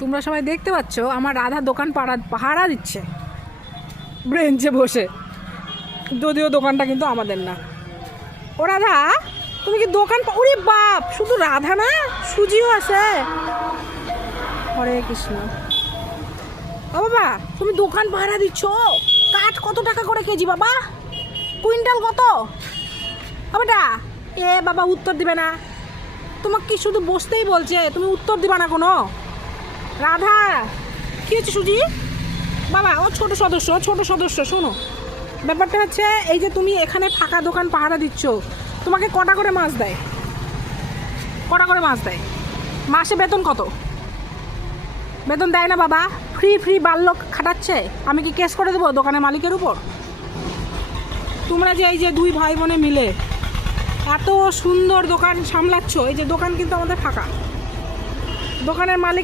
তোমরা সবাই দেখতে পাচ্ছ আমার রাধা দোকান পাহারা দিচ্ছে ব্রেঞ্চে বসে, যদিও দোকানটা কিন্তু আমাদের না। ও রাধা, তুমি কি দোকান ওরে বাপ, শুধু রাধা না, সুজিও আছে। হরে কৃষ্ণ। ও বাবা, তুমি দোকান পাহারা দিচ্ছ? কাঠ কত টাকা করে কেজি বাবা? কুইন্টাল কত বাবাটা? এ বাবা উত্তর দিবে না, তোমাকে কি শুধু বসতেই বলছে, তুমি উত্তর দিবা না কোনো? রাধা কি হচ্ছে সুজি বাবা? ও ছোট সদস্য শোনো, ব্যাপারটা হচ্ছে এই যে তুমি এখানে ফাঁকা দোকান পাহারা দিচ্ছ, তোমাকে কটা করে মাছ দেয়? কটা করে মাছ দেয় মাসে? বেতন কত? বেতন দেয় না বাবা, ফ্রি বাল্য খাটাচ্ছে। আমি কি কেস করে দেবো দোকানের মালিকের উপর? তোমরা যে এই যে দুই ভাই বোনে মিলে এত সুন্দর দোকান সামলাচ্ছ, এই যে দোকান কিন্তু আমাদের ফাঁকা, দোকানের মালিক